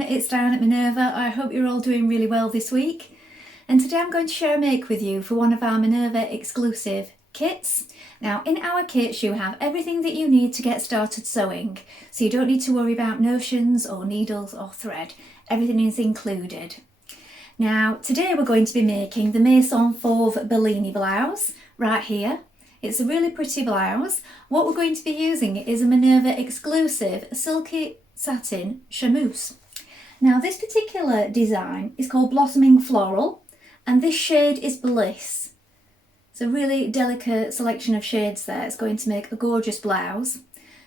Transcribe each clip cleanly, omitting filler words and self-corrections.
everyone, it's Dianne at Minerva. I hope you're all doing really well this week. And today I'm going to share a make with you for one of our Minerva exclusive kits. Now in our kits you have everything that you need to get started sewing. So you don't need to worry about notions or needles or thread. Everything is included. Now today we're going to be making the Maison Fauve Bellini blouse right here. It's a really pretty blouse. What we're going to be using is a Minerva exclusive silky satin chamoose. Now this particular design is called Blossoming Floral and this shade is Bliss. It's a really delicate selection of shades there. It's going to make a gorgeous blouse.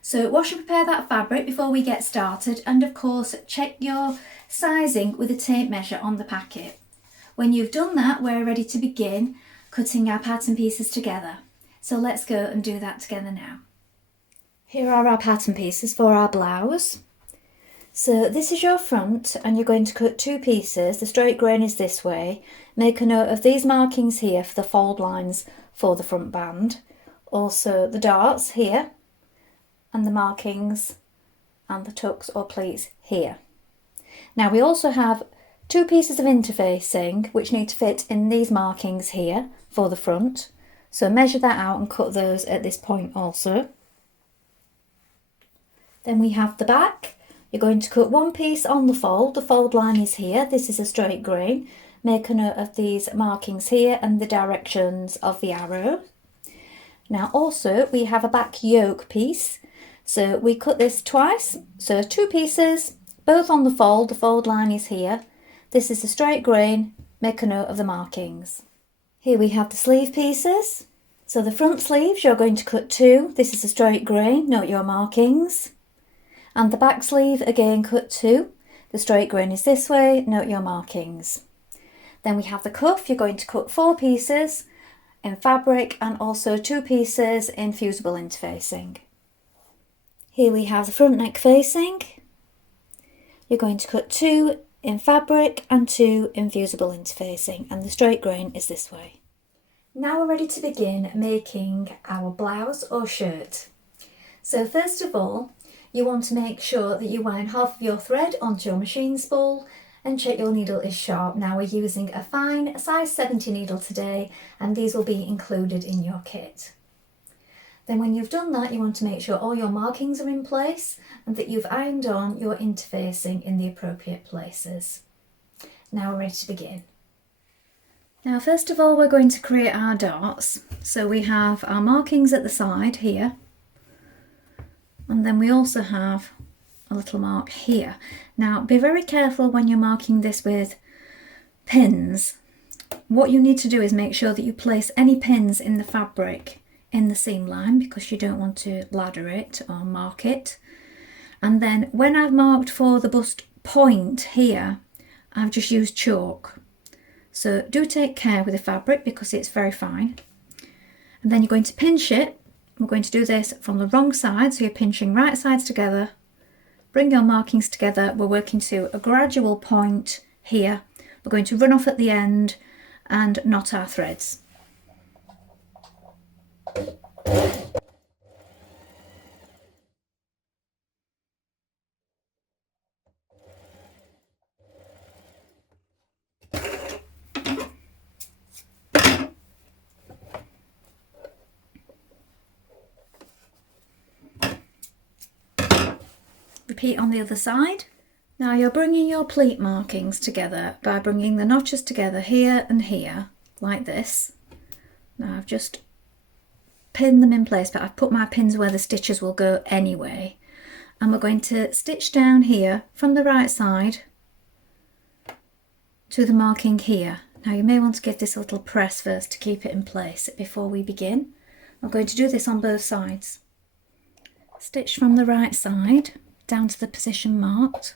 So wash and prepare that fabric before we get started, and of course check your sizing with a tape measure on the packet. When you've done that, we're ready to begin cutting our pattern pieces together. So let's go and do that together now. Here are our pattern pieces for our blouse. So this is your front and you're going to cut two pieces. The straight grain is this way. Make a note of these markings here for the fold lines for the front band. Also the darts here and the markings and the tucks or pleats here. Now we also have two pieces of interfacing which need to fit in these markings here for the front. So measure that out and cut those at this point also. Then we have the back. You're going to cut one piece on the fold line is here. This is a straight grain. Make a note of these markings here and the directions of the arrow. Now also we have a back yoke piece. So we cut this twice. So two pieces, both on the fold line is here. This is a straight grain. Make a note of the markings. Here we have the sleeve pieces. So the front sleeves you're going to cut two. This is a straight grain, note your markings. And the back sleeve again cut two. The straight grain is this way, note your markings. Then we have the cuff, you're going to cut four pieces in fabric and also two pieces in fusible interfacing. Here we have the front neck facing. You're going to cut two in fabric and two in fusible interfacing, and the straight grain is this way. Now we're ready to begin making our blouse or shirt. So first of all, you want to make sure that you wind half of your thread onto your machine spool and check your needle is sharp. Now we're using a fine size 70 needle today and these will be included in your kit. Then when you've done that, you want to make sure all your markings are in place and that you've ironed on your interfacing in the appropriate places. Now we're ready to begin. Now first of all we're going to create our darts. So we have our markings at the side here, and then we also have a little mark here. Now be very careful when you're marking this with pins. What you need to do is make sure that you place any pins in the fabric in the seam line because you don't want to ladder it or mark it. And then when I've marked for the bust point here, I've just used chalk. So do take care with the fabric because it's very fine. And then you're going to pinch it. We're going to do this from the wrong side, so you're pinching right sides together. Bring your markings together. We're working to a gradual point here. We're going to run off at the end and knot our threads. Repeat on the other side. Now you're bringing your pleat markings together by bringing the notches together here and here, like this. Now I've just pinned them in place, but I've put my pins where the stitches will go anyway. And we're going to stitch down here from the right side to the marking here. Now you may want to give this a little press first to keep it in place before we begin. I'm going to do this on both sides. Stitch from the right side down to the position marked.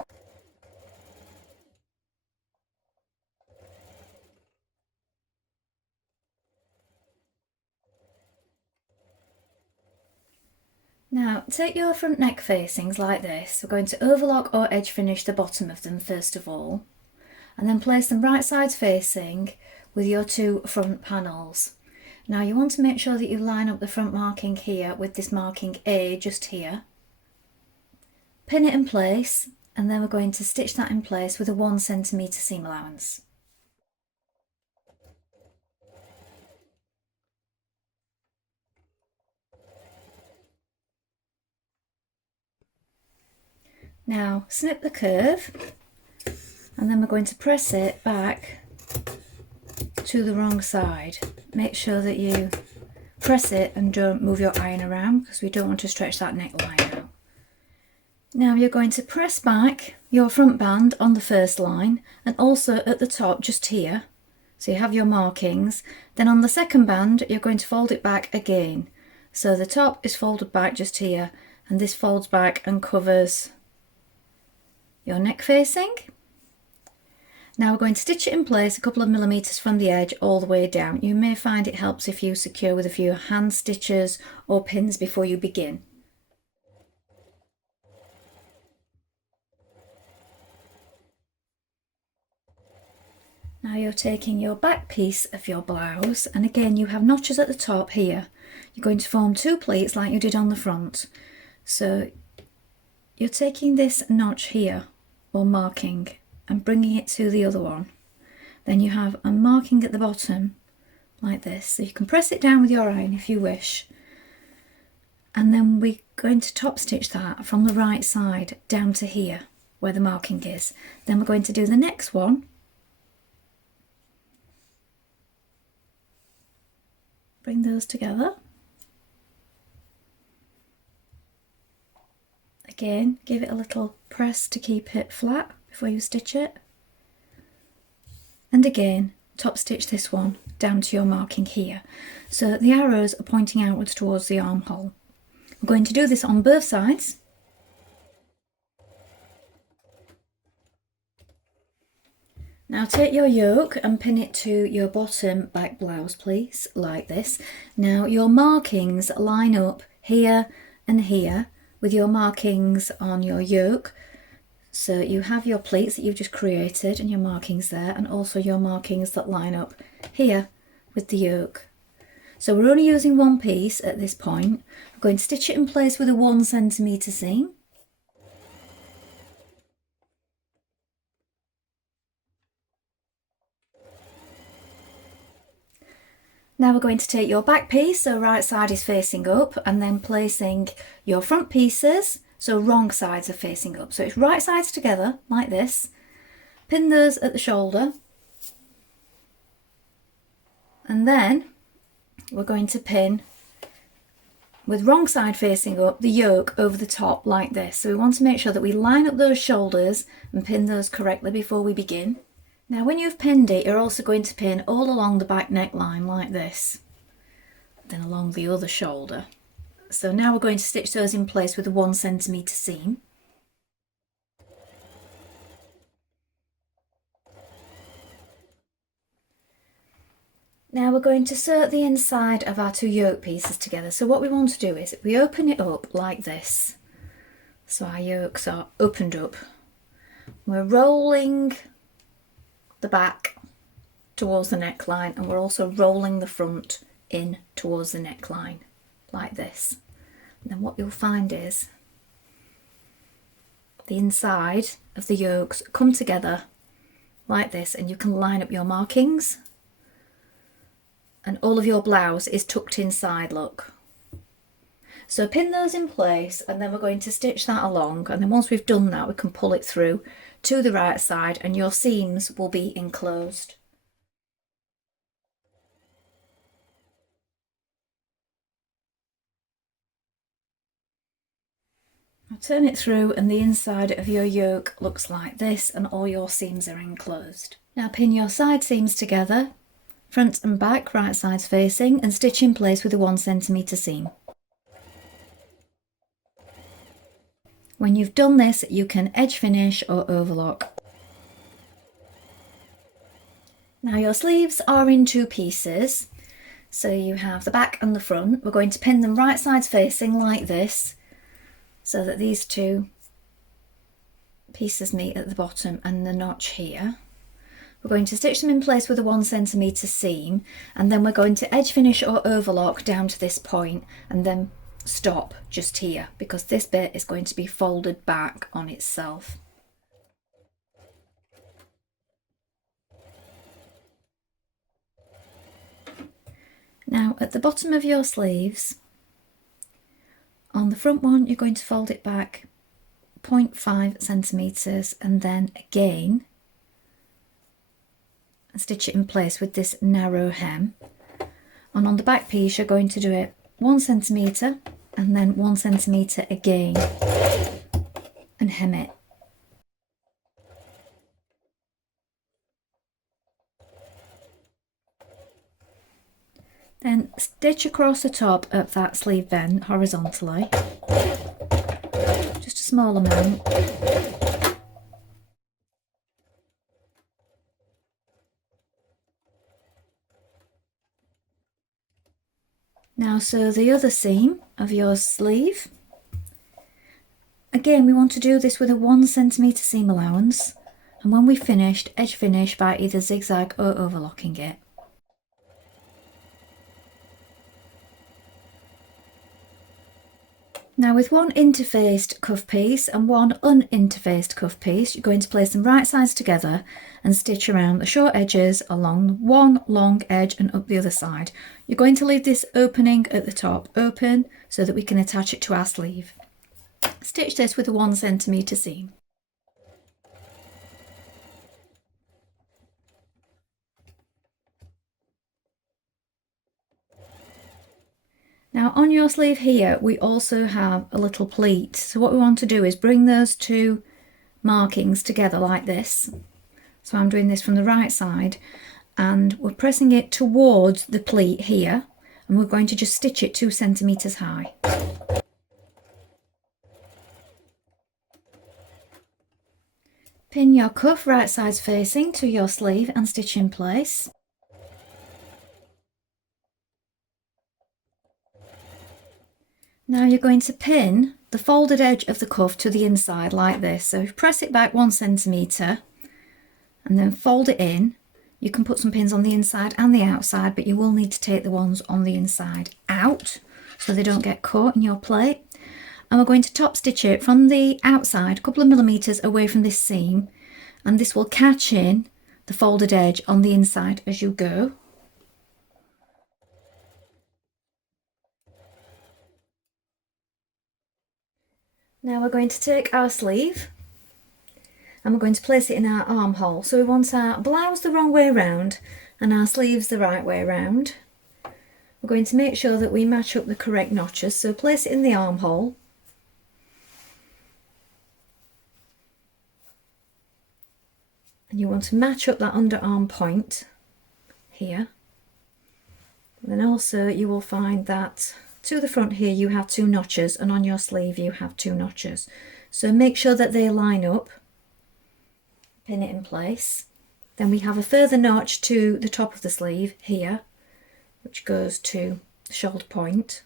Now take your front neck facings like this. We're going to overlock or edge finish the bottom of them first of all, and then place them right sides facing with your two front panels. Now you want to make sure that you line up the front marking here with this marking A just here. Pin it in place And then we're going to stitch that in place with a 1 centimetre seam allowance. Now snip the curve, and then we're going to press it back to the wrong side. Make sure that you press it and don't move your iron around, because we don't want to stretch that neckline out. Now you're going to press back your front band on the first line, and also at the top just here, so you have your markings. Then on the second band you're going to fold it back again, so the top is folded back just here, and this folds back and covers your neck facing. Now we're going to stitch it in place a couple of millimetres from the edge all the way down. You may find it helps if you secure with a few hand stitches or pins before you begin. Now you're taking your back piece of your blouse, and again you have notches at the top here. You're going to form 2 pleats like you did on the front. So you're taking this notch here, or marking, and bringing it to the other one. Then you have a marking at the bottom like this, so you can press it down with your iron if you wish. And then we're going to top stitch that from the right side down to here where the marking is. Then we're going to do the next one. Bring those together. Again, give it a little press to keep it flat before you stitch it. And again, top stitch this one down to your marking here. So the arrows are pointing outwards towards the armhole. I'm going to do this on both sides. Now take your yoke and pin it to your bottom back blouse, please, like this. Now your markings line up here and here with your markings on your yoke. So you have your pleats that you've just created and your markings there, and also your markings that line up here with the yoke. So we're only using one piece at this point. I'm going to stitch it in place with a 1 centimetre seam. Now we're going to take your back piece, so right side is facing up, and then placing your front pieces, so wrong sides are facing up. So it's right sides together like this. Pin those at the shoulder. And then we're going to pin, with wrong side facing up, the yoke over the top like this. So we want to make sure that we line up those shoulders and pin those correctly before we begin. Now when you've pinned it, you're also going to pin all along the back neckline like this, then along the other shoulder. So now we're going to stitch those in place with a 1 centimetre seam. Now we're going to sew the inside of our 2 yoke pieces together. So what we want to do is we open it up like this. So our yokes are opened up. We're rolling the back towards the neckline, and we're also rolling the front in towards the neckline like this. And then what you'll find is the inside of the yokes come together like this, and you can line up your markings, and all of your blouse is tucked inside, look. So pin those in place, and then we're going to stitch that along, and then once we've done that we can pull it through to the right side and your seams will be enclosed. I'll turn it through, and the inside of your yoke looks like this, and all your seams are enclosed. Now pin your side seams together, front and back, right sides facing, and stitch in place with a 1 centimetre seam. When you've done this, you can edge finish or overlock. Now your sleeves are in 2 pieces, so you have the back and the front. We're going to pin them right sides facing like this, so that these 2 pieces meet at the bottom and the notch here. We're going to stitch them in place with a 1 centimetre seam, and then we're going to edge finish or overlock down to this point, and then stop just here, because this bit is going to be folded back on itself. Now at the bottom of your sleeves, on the front one you're going to fold it back 0.5 centimetres and then again and stitch it in place with this narrow hem. And on the back piece you're going to do it 1 centimetre and then 1 centimetre again and hem it. Then stitch across the top of that sleeve bend horizontally, just a small amount. Now sew the other seam of your sleeve. Again, we want to do this with a 1 centimetre seam allowance, and when we've finished, edge finish by either zigzag or overlocking it. Now with one interfaced cuff piece and one uninterfaced cuff piece, you're going to place them right sides together and stitch around the short edges along one long edge and up the other side. You're going to leave this opening at the top open so that we can attach it to our sleeve. Stitch this with a 1 centimetre seam. Now on your sleeve here we also have a little pleat, so what we want to do is bring those two markings together like this. So I'm doing this from the right side and we're pressing it towards the pleat here and we're going to just stitch it 2 centimetres high. Pin your cuff right sides facing to your sleeve and stitch in place. Now you're going to pin the folded edge of the cuff to the inside like this. So press it back 1 centimetre and then fold it in. You can put some pins on the inside and the outside, but you will need to take the ones on the inside out so they don't get caught in your plate. And we're going to top stitch it from the outside, a couple of millimetres away from this seam, and this will catch in the folded edge on the inside as you go. Now we're going to take our sleeve and we're going to place it in our armhole. So we want our blouse the wrong way round and our sleeves the right way round. We're going to make sure that we match up the correct notches. So place it in the armhole. And you want to match up that underarm point here. And then also you will find that to the front here you have 2 notches and on your sleeve you have 2 notches. So make sure that they line up, pin it in place. Then we have a further notch to the top of the sleeve here, which goes to the shoulder point.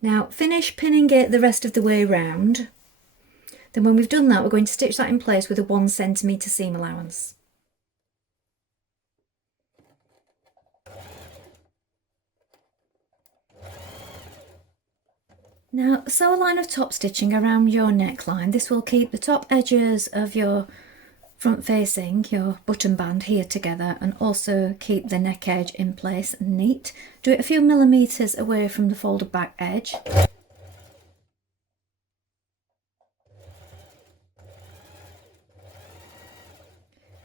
Now finish pinning it the rest of the way round. Then when we've done that, we're going to stitch that in place with a 1 centimetre seam allowance. Now sew a line of top stitching around your neckline. This will keep the top edges of your front facing, your button band here together, and also keep the neck edge in place and neat. Do it a few millimetres away from the folded back edge.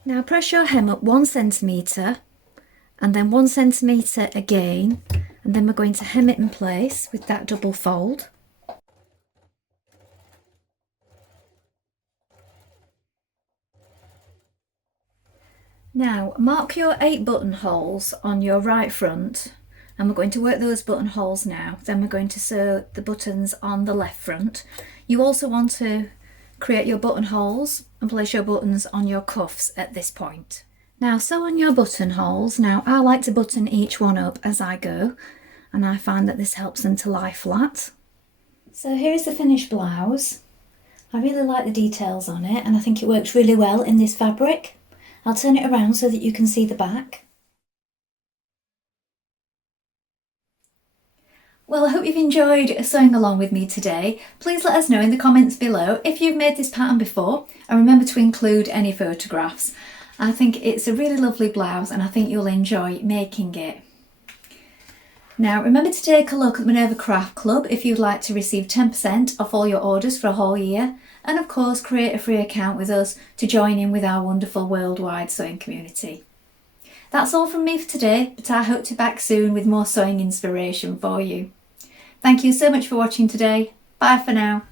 Now press your hem up 1 centimetre and then 1 centimetre again, and then we're going to hem it in place with that double fold. Now mark your 8 buttonholes on your right front and we're going to work those buttonholes now. Then we're going to sew the buttons on the left front. You also want to create your buttonholes and place your buttons on your cuffs at this point. Now sew on your buttonholes. Now I like to button each one up as I go and I find that this helps them to lie flat. So here's the finished blouse. I really like the details on it and I think it works really well in this fabric. I'll turn it around so that you can see the back. Well, I hope you've enjoyed sewing along with me today. Please let us know in the comments below if you've made this pattern before, and remember to include any photographs. I think it's a really lovely blouse and I think you'll enjoy making it. Now remember to take a look at Minerva Craft Club if you'd like to receive 10% off all your orders for a whole year, and of course create a free account with us to join in with our wonderful worldwide sewing community. That's all from me for today, but I hope to be back soon with more sewing inspiration for you. Thank you so much for watching today. Bye for now.